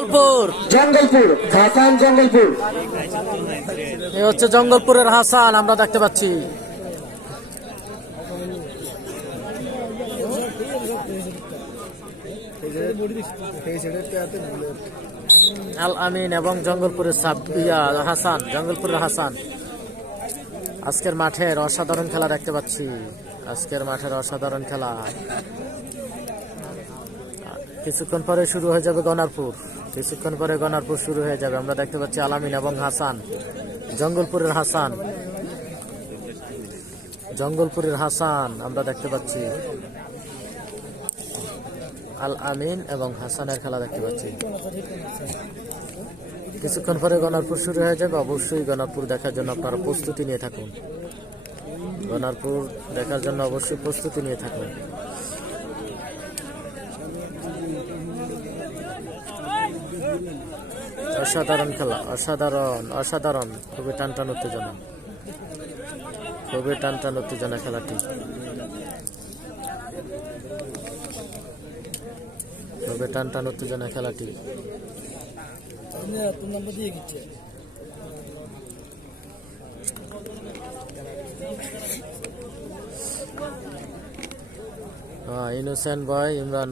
জঙ্গলপুর। জঙ্গলপুর হাসান জঙ্গলপুর। এ হচ্ছে জঙ্গলপুরের হাসান আমরা দেখতে পাচ্ছি। আল আমিন এবং জঙ্গলপুরের হাসান জঙ্গলপুরের হাসান। আজকের মাঠের অসাধারণ খেলা দেখতে পাচ্ছি। আজকের মাঠের অসাধারণ খেলা। কিছুক্ষণ পরে শুরু হয়ে যাবে গনারপুর। কিছুক্ষণ পরে গনারপুর শুরু হয়ে যাবে। আমরা দেখতে পাচ্ছি আলামিন এবং হাসান। জঙ্গলপুরের হাসান। জঙ্গলপুরের হাসান, আমরা দেখতে পাচ্ছি। আল আমিন এবং হাসানের খেলা দেখতে পাচ্ছি। কিছুক্ষণ পরে গনারপুর শুরু হয়ে যাবে। অবশ্যই গনারপুর দেখার জন্য আপনারা প্রস্তুতি নিয়ে থাকুন। গনারপুর দেখার জন্য অবশ্যই প্রস্তুতি নিয়ে থাকুন। অসাধারণ খেলা, অসাধারণ অসাধারণ। খুবই টান টান উত্তেজনা। খুবই টান টান উত্তেজনা খেলাটি। খুবই টান টান উত্তেজনা খেলাটি। ইনোসেন্ট বয় ইমরান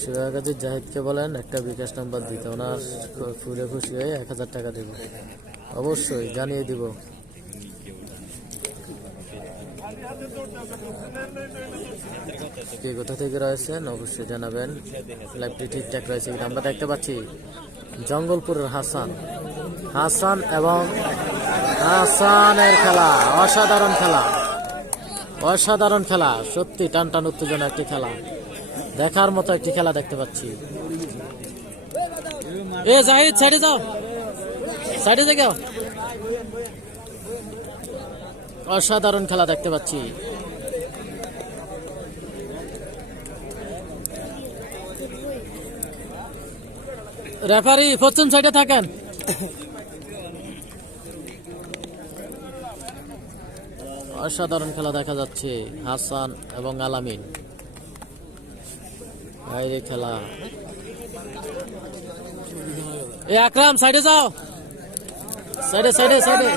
শিবাগাজী জাহিদকে বলেন, একটা বিকাশ নাম্বার দিতে ওনার ফুলে খুশি হয়ে এক হাজার টাকা দেব। অবশ্যই, জানিয়ে দিব। কে কোথা থেকে রয়েছেন, অবশ্যই জানাবেন। লাইভটি ঠিকঠাক রয়েছে কিনা আমরা দেখতে পাচ্ছি জঙ্গলপুরের হাসান। হাসান এবং হাসানের খেলা, অসাধারণ খেলা। অসাধারণ খেলা, সত্যি টান টান উত্তেজনা একটি খেলা। দেখার মতো একটি খেলা দেখতে পাচ্ছি। এ, জাহিদ, সাইডে যাও। সাইডে যাও অসাধারণ খেলা দেখতে পাচ্ছি। রেফারি পশ্চিম সাইডে থাকেন। অসাধারণ খেলা দেখা যাচ্ছে, হাসান এবং আলামিন। বাইরে খেলা। এ, আকরাম সাইডে যাও। সাইডে সাইডে সাইডে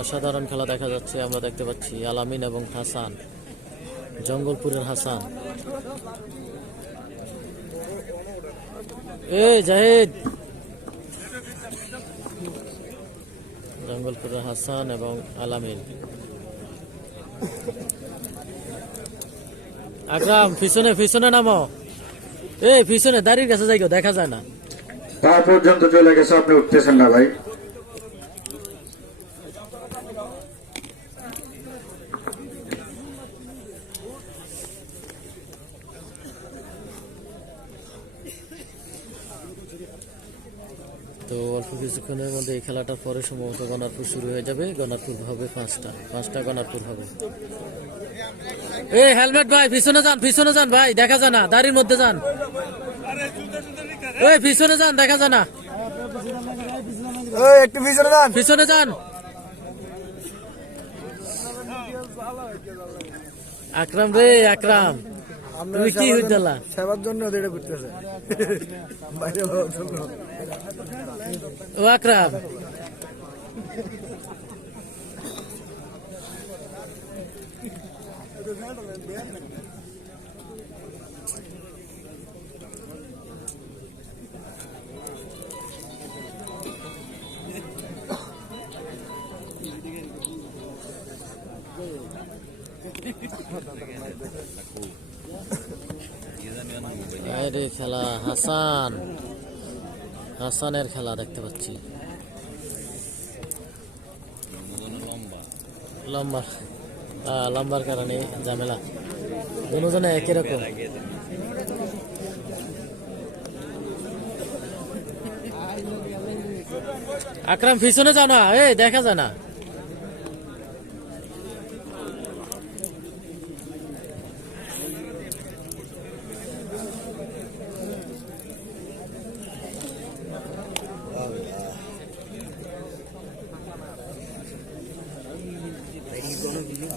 অসাধারণ খেলা দেখা যাচ্ছে, আমরা দেখতে পাচ্ছি আলামিন এবং হাসান। জঙ্গলপুরের হাসান। এ, জাহিদ। জঙ্গলপুরের হাসান এবং আলামিন। আকরাম পিছনে পিছনে নামো। এই, পিছনে, দাঁড়িয়ে কাছে যাই দেখা যায় না। তা পর্যন্ত চলে গেছে, আপনি উঠতেছেন না ভাই। তো অল্প কিছুক্ষণের মধ্যে এই খেলাটার পরে সম্ভবত গনারপুর শুরু হয়ে যাবে। গনারপুর হবে পাঁচটা। পাঁচটা গনারপুর হবে। এই হেলমেট ভাই পিছনে যান পিছনে যান ভাই দেখা যায় না। দাড়ির মধ্যে যান। ওই পিছনে যান দেখা যায় না। একটু পিছনে যান। পিছনে যান। আকরাম রে আকরাম। তুমি কি হইতালা সেবার জন্য এটা করতেছে বাইরে। ও আকরাম। খেলা, হাসান। হাসানের খেলা দেখতে পাচ্ছি। লম্বা। লম্বার কারণে ঝামেলা। দুজনে একই রকম। আকরাম, পিছনে যাও না। এই, দেখা যায় না।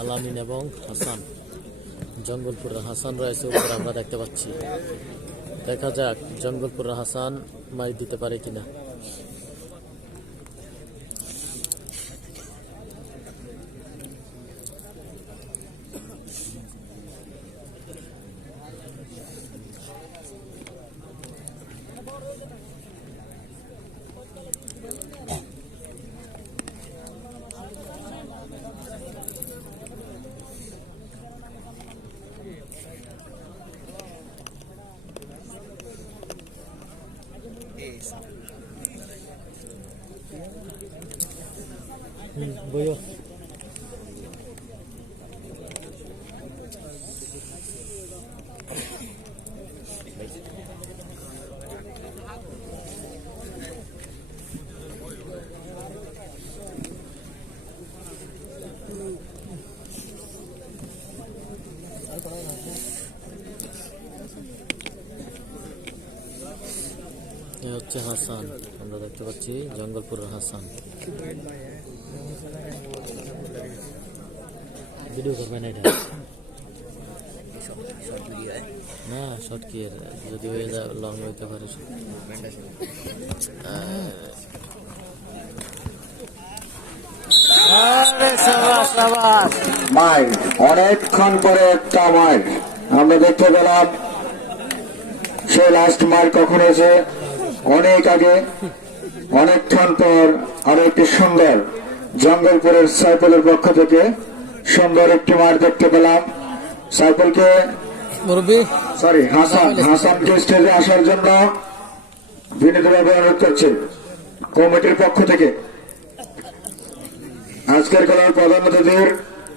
আলামিন এবং হাসান। জঙ্গলপুর হাসান রয়েছে, উপরে আমরা দেখতে পাচ্ছি। দেখা যাক জঙ্গলপুর হাসান মাইক দিতে পারে কিনা। হুম, বইও এ হচ্ছে হাসান। আমরা দেখতে পাচ্ছি জঙ্গলপুরের হাসান। ভিডিও করবেন এটা? না শর্ট কি যদি হয়ে যায় লং হইতে পারে মাইন্ড অনেকক্ষণ পরে একটা মাইন্ড আমরা দেখতে পেলাম সে লাস্ট মার কখন হয়েছে? অনেক আগে অনেকক্ষণ পর আরও একটি সুন্দর জঙ্গলপুরের সাইকেলের পক্ষ থেকে সুন্দর একটি মার দেখতে পেলাম। মুরব্বী। সরি হাসান হাসানকে স্টেজে আসার জন্য বিনীতভাবে অনুরোধ করছি কমিটির পক্ষ থেকে। আজকের খেলার প্রধান অতিথির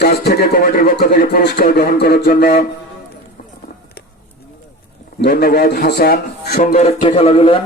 কাছ থেকে কমিটির পক্ষ থেকে পুরস্কার গ্রহণ করার জন্য ধন্যবাদ হাসান। সুন্দর একটি খেলা দিলেন।